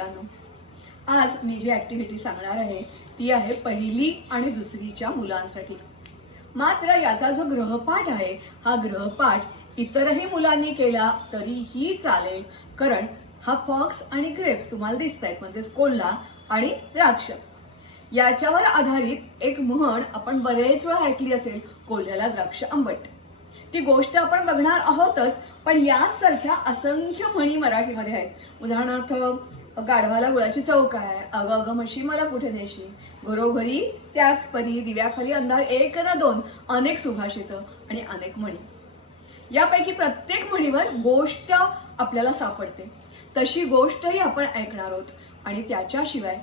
मित्रांनो, आज मी जी ऍक्टिव्हिटी सांगणार आहे ती आहे पहिली आणि दुसरीच्या मुलांसाठी. मात्र याचा जो गृहपाठ आहे हा गृहपाठ इतरही मुलांनी केला तरीही चालेल, कारण हा फॉक्स आणि ग्रेप्स तुम्हाला दिसत आहेत, म्हणजेच कोल्हा आणि द्राक्ष. याच्यावर आधारित एक म्हण आपण बरेच वेळा ऐकली असेल, कोल्ह्याला द्राक्ष आंबट. ती गोष्ट आपण बघणार आहोतच, पण यासारख्या असंख्य म्हणी मराठीमध्ये आहेत. उदाहरणार्थ, गाढवाला गुळाची चव काय, अगं अगं म्हशी मला कुठे नेशी, घरोघरी त्याच परी, दिव्याखाली अंधार एक ना दोन, अनेक सुभाषित आणि अनेक म्हणी. यापैकी प्रत्येक म्हणीवर गोष्ट आपल्याला सापडते. तशी गोष्टही आपण ऐकणार आहोत आणि त्याच्याशिवाय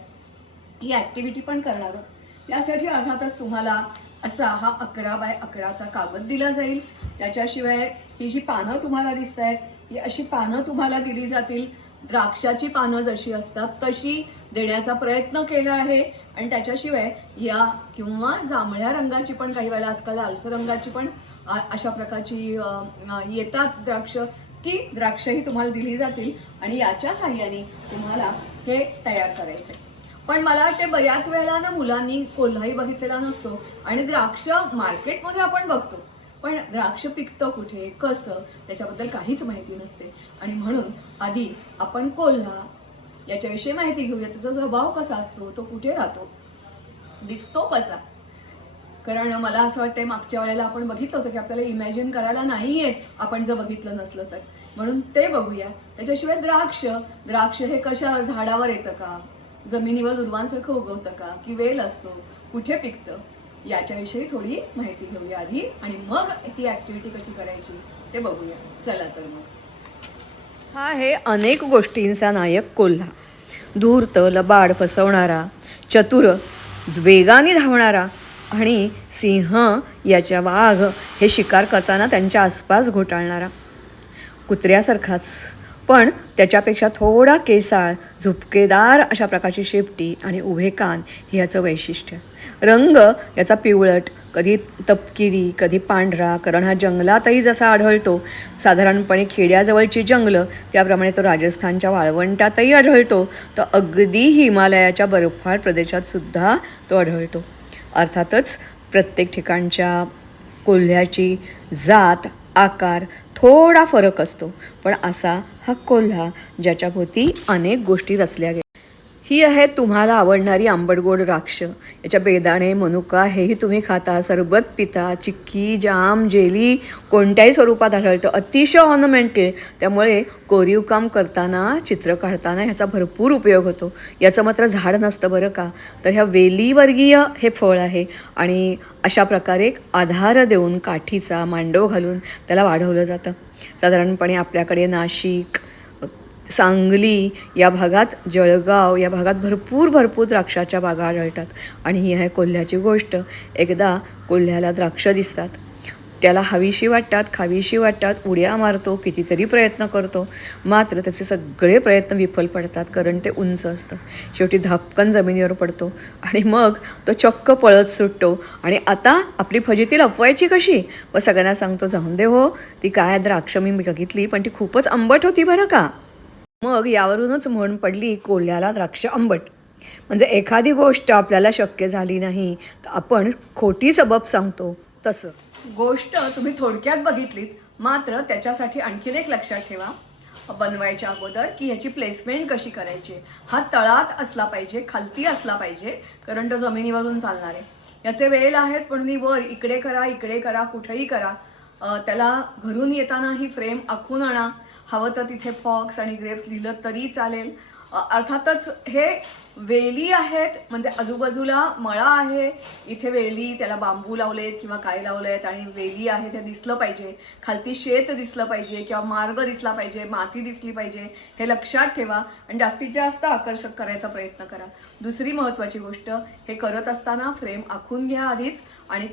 ही ऍक्टिव्हिटी पण करणार आहोत. त्यासाठी अर्थातच तुम्हाला असा हा 11x11चा कागद दिला जाईल. त्याच्याशिवाय ही जी पानं तुम्हाला दिसत आहेत ही अशी पानं तुम्हाला दिली जातील. द्राक्षाची पानं जशी असतात तशी देण्याचा प्रयत्न केला आहे. आणि त्याच्याशिवाय या किंवा जांभळ्या रंगाची पण, काही वेळेला आजकाल लालसर रंगाची पण अशा प्रकारची येतात द्राक्ष, ती द्राक्षही तुम्हाला दिली जातील आणि याच्या साह्याने तुम्हाला हे तयार करायचंय. पण मला वाटते बऱ्याच वेळेला ना मुलांनी कोल्हाही बघितलेला नसतो आणि द्राक्ष मार्केटमध्ये आपण बघतो, पण द्राक्ष पिकतं कुठे, कसं, त्याच्याबद्दल काहीच माहिती नसते. आणि म्हणून आधी आपण कोल्हा याच्याविषयी माहिती घेऊया. त्याचा स्वभाव कसा असतो, तो कुठे राहतो, दिसतो कसा. कारण मला असं वाटतंय मागच्या वेळेला आपण बघितलं होतं की आपल्याला इमॅजिन करायला नाही येत आपण जर बघितलं नसलं तर, म्हणून ते बघूया. त्याच्याशिवाय द्राक्ष हे कशा झाडावर येतं का, जमिनीवर दुर्वांसारखं उगवतं का, की वेल असतो, कुठे पिकतं, याच्याविषयी थोडी माहिती घेऊया आधी आणि मग ती ऍक्टिव्हिटी कशी करायची ते बघूया. चला तर मग. हा आहे अनेक गोष्टींचा नायक कोल्हा. धूर्त, लबाड, फसवणारा, चतुर, वेगाने धावणारा आणि सिंह याच्या वाघ हे शिकार करताना त्यांच्या आसपास घोटाळणारा. कुत्र्यासारखाच, पण त्याच्यापेक्षा थोडा केसाळ, झुपकेदार अशा प्रकारची शेपटी आणि उभे कान हे याचं वैशिष्ट्य. रंग याचा पिवळट, कधी तपकिरी, कधी पांढरा, कारण हा जंगलातही जसा आढळतो, साधारणपणे खेड्याजवळची जंगलं त्याप्रमाणे तो राजस्थानच्या वाळवंटातही आढळतो, तर अगदी हिमालयाच्या बर्फाळ प्रदेशात सुद्धा तो आढळतो. अर्थातच प्रत्येक ठिकाणच्या कोल्ह्याची जात, आकार थोडा फरक असतो, पण असा हा कोल्हा ज्याच्याभोवती अनेक गोष्टी रचल्या गेल्या. ही आहे तुम्हाला आवडणारी आंबटगोड द्राक्ष. याच्या बेदाणे, मनुका हेही तुम्ही खाता, सरबत पिता, चिक्की, जाम, जेली कोणत्याही स्वरूपात आढळतं. अतिशय ऑर्नमेंटल, त्यामुळे कोरीव काम करताना, चित्र काढताना ह्याचा भरपूर उपयोग होतो. याचं मात्र झाड नसतं बरं का, तर ह्या वेलीवर्गीय हे फळ आहे आणि अशा प्रकारे आधार देऊन काठीचा मांडव घालून त्याला वाढवलं जातं. साधारणपणे आपल्याकडे नाशिक, सांगली या भागात, जळगाव या भागात भरपूर द्राक्षाच्या बागा आढळतात. आणि ही आहे कोल्ह्याची गोष्ट. एकदा कोल्ह्याला द्राक्ष दिसतात, त्याला हवीशी वाटतात, खावीशी वाटतात, उड्या मारतो, कितीतरी प्रयत्न करतो, मात्र त्याचे सगळे प्रयत्न विफल पडतात, कारण ते उंच असतं. शेवटी धापकन जमिनीवर पडतो आणि मग तो चक्क पळत सुटतो. आणि आता आपली फजिती लपवायची कशी, व सगळ्यांना सांगतो, जाऊन दे हो, ती काय द्राक्ष मी बघितली, पण ती खूपच आंबट होती बरं का. मग यावरूनच म्हण पडली, कोल्ह्याला द्राक्ष आंबट. म्हणजे एखादी गोष्ट आपल्याला शक्य झाली नाही तर आपण खोटी सबब सांगतो तसं. गोष्ट तुम्ही थोडक्यात बघितलीत, मात्र त्याच्यासाठी आणखीन एक लक्षात ठेवा बनवायच्या अगोदर की ह्याची प्लेसमेंट कशी करायची. हा तळात असला पाहिजे, खालती असला पाहिजे, कारण तो जमिनीवरून चालणार आहे. याचे वेल आहेत, पण मी वर इकडे करा, कुठेही करा. त्याला घरून येताना ही फ्रेम आखून आणा. हवं तर तिथे फॉक्स आणि ग्रेप्स लिहिलं तरी चालेल. अर्थातच हे वेली आहेत, म्हणजे आजूबाजूला मळा आहे, इथे वेली, त्याला बांबू लावलेत किंवा काय लावलेत आणि वेली आहेत हे दिसलं पाहिजे. खालती शेत दिसलं पाहिजे किंवा मार्ग दिसला पाहिजे, माती दिसली पाहिजे, हे लक्षात ठेवा आणि जास्तीत जास्त आकर्षक करायचा प्रयत्न करा. दुसरी महत्त्वाची गोष्ट, हे करत असताना फ्रेम आखून घ्या आधीच. आणि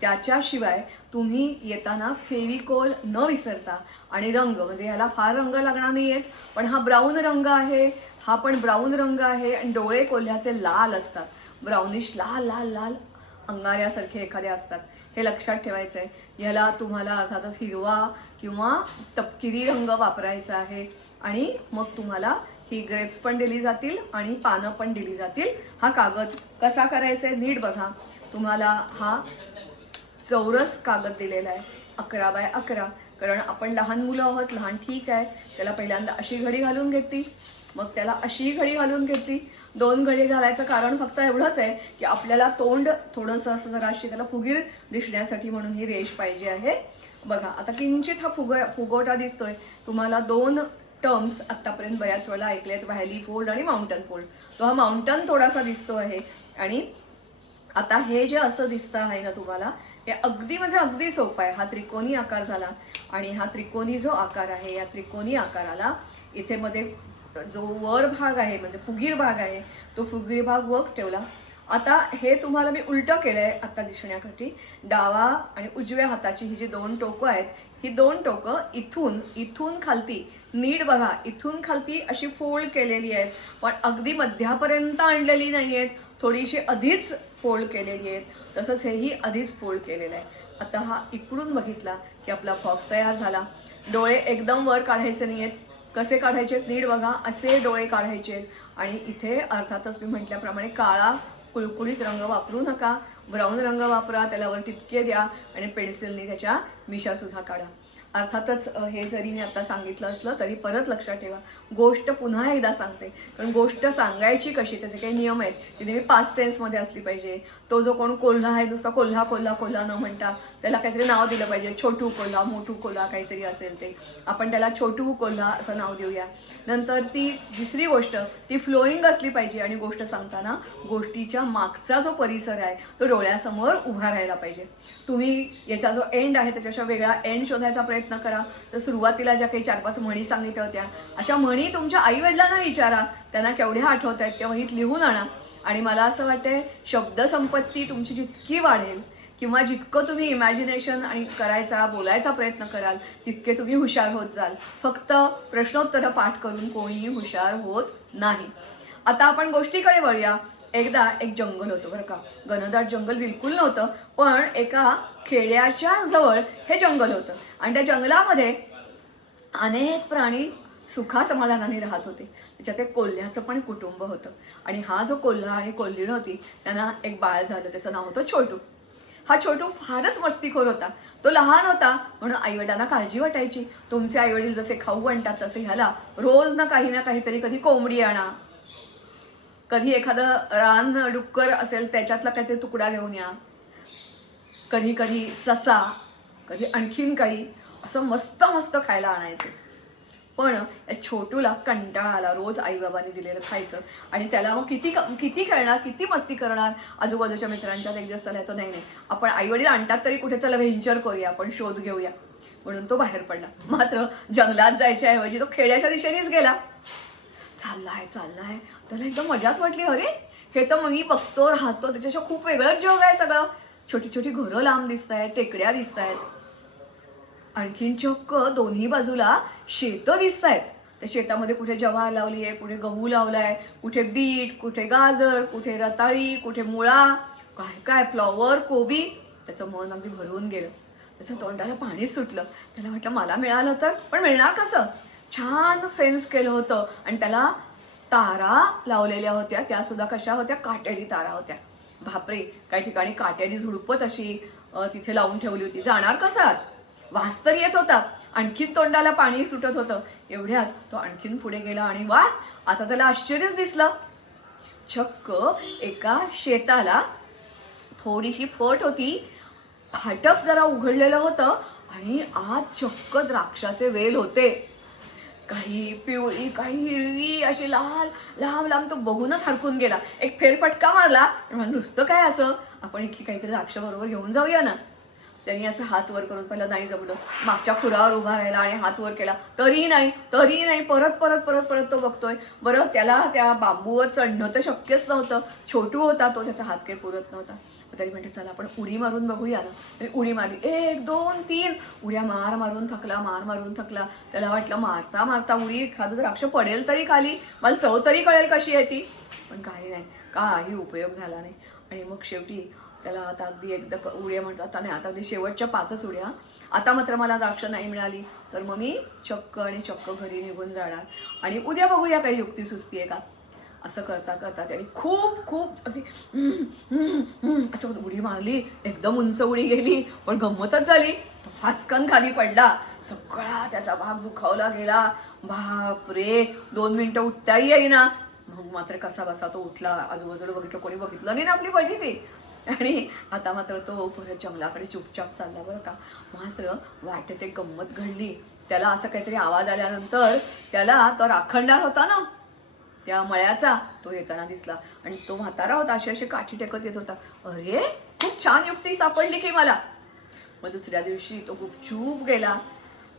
त्याच्याशिवाय तुम्ही येताना फेविकॉल न विसरता आणि रंग, म्हणजे ह्याला फार रंग लागणार नाही आहेत, पण हा ब्राऊन रंग आहे, हा पण ब्राऊन रंग आहे आणि डोळे कोल्ह्याचे लाल असतात, ब्राउनिश लाल लाल लाल अंगाऱ्यासारखे एखादे असतात, हे लक्षात ठेवायचं आहे. ह्याला तुम्हाला अर्थातच हिरवा किंवा तपकिरी रंग वापरायचा आहे आणि मग तुम्हाला ही ग्रेप्स पण दिली जातील आणि पानं पण दिली जातील. हा कागद कसा करायचा आहे नीट बघा. तुम्हाला हा चौरस कागद दिलेला आहे 11x11, कारण आपण लहान मुलं आहोत. लहान ठीक आहे, त्याला पहिल्यांदा अशी घडी घालून घेतली, मग त्याला अशी घडी घालून घेतली. 2 घडी घालायचं कारण फक्त एवढंच आहे की आपल्याला तोंड थोडंसं असं जराशी त्याला फुगीर दिसण्यासाठी, म्हणून ही रेष पाहिजे आहे. बघा आता किंचित हा फुगवटा दिसतोय तुम्हाला. 2 टर्म्स आतापर्यंत बऱ्याच वेळेला ऐकलेत, व्हॅली फोल्ड आणि माउंटन फोल्ड. तो हा माउंटन थोडासा दिसतो आहे. आणि आता हे जे असं दिसतं आहे ना तुम्हाला, हे अगदी म्हणजे अगदी सोपं आहे. हा त्रिकोणी आकार झाला आणि हा त्रिकोणी जो आकार आहे, या त्रिकोणी आकाराला इथे मध्ये जो वर भाग आहे म्हणजे फुगीर भाग आहे, तो फुगीर भाग वर ठेवला. आता हे तुम्हाला मी उलटं केलंय आता दिसण्यासाठी. डावा आणि उजव्या हाताची ही जी 2 टोकं आहेत, ही 2 टोकं इथून खालती नीट बघा, इथून खालती अशी फोल्ड केलेली आहेत, पण अगदी मध्यापर्यंत आणलेली नाही आहेत, थोडीशी आधीच फोल्ड केलेली आहेत. तसंच हेही आधीच फोल्ड केलेलं आहे. आता हा इकडून बघितला की आपला फॉक्स तयार झाला. डोळे एकदम वर काढायचे नाहीयेत. कसे काढायचे नीट बघा, असे डोळे काढायचे. आणि इथे अर्थातच मी म्हटल्याप्रमाणे काळा कुळकुळीत रंग वापरू नका, ब्राऊन रंग वापरा, त्याला वर टिपके द्या आणि पेन्सिलने त्याच्या मिशा सुद्धा काढा. अर्थातच हे जरी मी आता सांगितलं असलं तरी परत लक्षात ठेवा, गोष्ट पुन्हा एकदा सांगते, कारण गोष्ट सांगायची कशी त्याचे काही नियम आहेत. ती नेहमी पास्ट टेन्समध्ये असली पाहिजे. तो जो कोण कोल्हा आहे नुसता कोल्हा कोल्हा कोल्हा न म्हणता त्याला काहीतरी नाव दिलं पाहिजे. छोटू कोल्हा, मोठू कोल्हा काहीतरी असेल ते, आपण त्याला छोटू कोल्हा असं नाव देऊया. नंतर ती दुसरी गोष्ट ती फ्लोईंग असली पाहिजे. आणि गोष्ट सांगताना गोष्टीच्या मागचा जो परिसर आहे तो डोळ्यासमोर उभा राहायला पाहिजे. तुम्ही याचा जो एंड आहे त्याच्यापेक्षा वेगळा एंड शोधायचा प्रयत्न करा. तर सुरुवातीला ज्या काही 4-5 म्हणी सांगितल्या होत्या, अशा म्हणी तुमच्या आई वडिलांना विचारा, त्यांना केवढ्या आठवत आहेत त्या वहीत लिहून आणा. आणि मला असं वाटतंय शब्दसंपत्ती तुमची जितकी वाढेल किंवा जितकं तुम्ही इमॅजिनेशन आणि करायचा बोलायचा प्रयत्न कराल तितके तुम्ही हुशार होत जाल. फक्त प्रश्नोत्तर पाठ करून कोणीही हुशार होत नाही. आता आपण गोष्टीकडे वळूया. एकदा एक जंगल होतं बरं का, घनदाट जंगल बिलकुल नव्हतं, पण एका खेड्याच्या जवळ हे जंगल होतं. आणि त्या जंगलामध्ये अनेक प्राणी सुखासमाधानाने राहत होते. त्याच्यात एक कोल्ह्याचं पण कुटुंब होतं. आणि हा जो कोल्हा आणि कोल्हीण होती त्यांना एक बाळ झालं, त्याचं नाव होतं छोटू. हा छोटू फारच मस्तीखोर होता. तो लहान होता म्हणून आईवडिलांना काळजी वाटायची. तुमचे आईवडील जसे खाऊ आणतात तसे ह्याला रोज ना काहीतरी, कधी कोंबडी आणा, कधी एखादं रान डुक्कर असेल त्याच्यातला काहीतरी तुकडा घेऊन या, कधी कधी ससा, कधी आणखीन काही असं मस्त मस्त खायला आणायचे. पण या छोटूला कंटाळा आला रोज आईबाबांनी दिलेलं खायचं. आणि त्याला मग किती खेळणार, किती मस्ती करणार आजूबाजूच्या मित्रांच्या. एक दिवस त्याला नाही आपण आईवडील आणतात तरी कुठे चला व्हेंचर करूया, आपण शोध घेऊया, म्हणून तो बाहेर पडला. मात्र जंगलात जायच्या ऐवजी तो खेड्याच्या दिशेनेच गेला. चाललाय त्याला एकदम मजाच वाटली. अरे हे तर मी बघतो राहतो त्याच्याशी खूप वेगळंच जग आहे सगळं. छोटी छोटी घरं लांब दिसत आहेत, टेकड्या दिसत आहेत, आणखीन चक्क दोन्ही बाजूला शेतं दिसत आहेत. त्या शेतामध्ये कुठे ज्वार लावली आहे, कुठे गहू लावलाय, कुठे बीट, कुठे गाजर, कुठे रताळी, कुठे मुळा, काय काय फ्लॉवर, कोबी. त्याचं मन अगदी भरून गेलं. त्याचं तोंडाला पाणी सुटलं. त्याला म्हटलं मला मिळालं तर, पण मिळणार कसं. छान फेन्स केलं होतं आणि त्याला तारा लावलेल्या होत्या. त्या सुद्धा कशा होत्या, काटेरी तारा होत्या. बापरे, काही ठिकाणी काटेरी झुडपच अशी तिथे लावून ठेवली होती. जाणार कसात, वास तर येत होता, आणखीन तोंडाला पाणी सुटत होतं. एवढ्यात तो आणखीन पुढे गेला आणि वा, आता त्याला आश्चर्यच दिसलं. चक्क एका शेताला थोडीशी फट होती, फाटक जरा उघडलेलं होतं आणि आत चक्क द्राक्षाचे वेल होते. काही पिवळी, काही हिरवी, अशी लाल लांब लांब. तो बघूनच हरकून गेला. एक फेरफटका मारला. नुसतं काय असं, आपण इथली काहीतरी द्राक्ष बरोबर घेऊन जाऊया ना. त्यांनी असं हात वर करून पहिला नाही जमलं, मागच्या खुरावर उभा राहिला आणि हात वर केला. तरी नाही. परत तो बघतोय. बरं त्याला त्या बांबूवर चढणं तर शक्यच नव्हतं. छोटू होता तो, त्याचा हात काही पुरत नव्हता. तरी म्हणते चला आपण उडी मारून बघूया ना. तरी उडी मारली, 1 2 3 उड्या मारून थकला. त्याला वाटलं मारता मारता उडी एखादं द्राक्ष पडेल तरी खाली, मला चव तरी कळेल कशी आहे ती. पण काही उपयोग झाला नाही. आणि मग शेवटी त्याला आता अगदी एकदा उड्या म्हणतात नाही, आता अगदी शेवटच्या 5च उड्या. आता मात्र मला द्राक्ष नाही मिळाली तर मग मी चक्क आणि चक्क घरी निघून जाणार आणि उद्या बघूया काही युक्ती सुस्ती आहे का. असं करता करता त्याने खूप खूप अगदी असं उडी मारली. एकदम उंच उडी गेली पण गंमतच झाली. फासकन खाली पडला. सगळा त्याचा भाग दुखावला गेला. बापरे, 2 मिनिटं उठताही येईना. मग मात्र कसा बसा तो उठला. आजूबाजूला बघितलं, कोणी बघितलं नाही ना आपली फजिती. आणि आता मात्र तो परत जंगलाकडे चुपचाप चालला बरं का. मात्र वाटेत एक गंमत घडली. त्याला असं काहीतरी आवाज आल्यानंतर त्याला तो राखणदार होता ना त्या मळ्याचा, तो येताना दिसला आणि तो म्हातारा होता. अशी काठी टेकत येत होता. अरे, खूप छान युक्ती सापडली की मला. मग दुसऱ्या दिवशी तो गुपचूप गेला.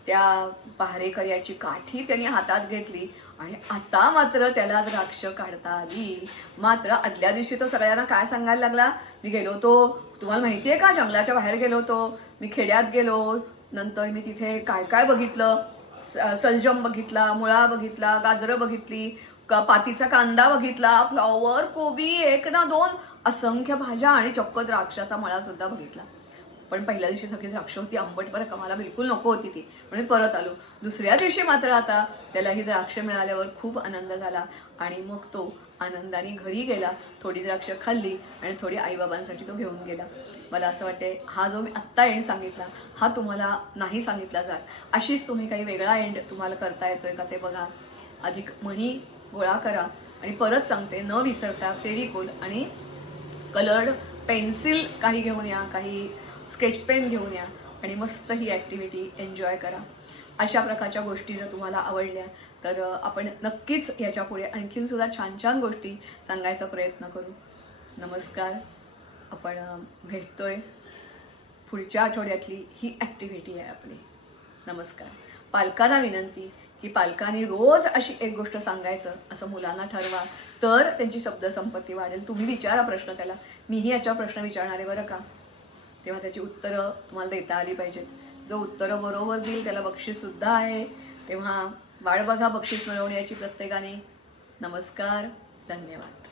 त्या पहारेकऱ्याची काठी त्याने हातात घेतली आणि आता मात्र त्याला द्राक्ष काढता आली. मात्र आदल्या दिवशी तो सगळ्यांना काय सांगायला लागला, मी गेलो होतो, तुम्हाला माहिती आहे का, जंगलाच्या बाहेर गेलो होतो, मी खेड्यात गेलो, नंतर मी तिथे काय काय बघितलं, सलजम बघितला, मुळा बघितला, गाजरं बघितली, पातीचा कांदा बघितला, फ्लॉवर, कोबी, 1 ना 2 असंख्य भाज्या आणि चक्क द्राक्षाचा मळा सुद्धा बघितला. पण पहिल्या दिवशी सगळी द्राक्ष होती आंबट, बरं का, मला बिलकुल नको होती ती, म्हणून परत आलो. दुसऱ्या दिवशी मात्र आता त्याला ही द्राक्ष मिळाल्यावर खूप आनंद झाला आणि मग तो आनंदाने घरी गेला. थोडी द्राक्ष खाल्ली आणि थोडी आईबाबांसाठी तो घेऊन गेला. मला असं वाटते हा जो मी आत्ता एंड सांगितला हा तुम्हाला नाही सांगितला जात. अशीच तुम्ही काही वेगळा एंड तुम्हाला करता येतोय का ते बघा. अधिक म्हणी गोळा करा आणि परत सांगते, न विसरता फेविकोल आणि कलर्ड पेन्सिल काही घेऊन या, काही स्केच पेन घेऊन या आणि मस्त ही ॲक्टिव्हिटी एन्जॉय करा. अशा प्रकारच्या गोष्टी जर तुम्हाला आवडल्या तर आपण नक्कीच याच्या पुढे आणखीन सुद्धा छान छान गोष्टी सांगायचा प्रयत्न करू. नमस्कार. आपण भेटतोय. पुढच्या आठवड्यातली ही ॲक्टिव्हिटी आहे आपली. नमस्कार. पालकांना विनंती की पालकांनी रोज अशी एक गोष्ट सांगायचं असं मुलांना ठरवा, तर त्यांची शब्दसंपत्ती वाढेल. तुम्ही विचारा प्रश्न त्याला, मीही याच्यावर प्रश्न विचारणार आहे बरं का, तेव्हा त्याची उत्तरं तुम्हाला देता आली पाहिजेत. जो उत्तरं बरोबर देईल त्याला बक्षीस सुद्धा आहे. तेव्हा वाट बघा बक्षीस मिळवण्याची प्रत्येकाने. नमस्कार. धन्यवाद.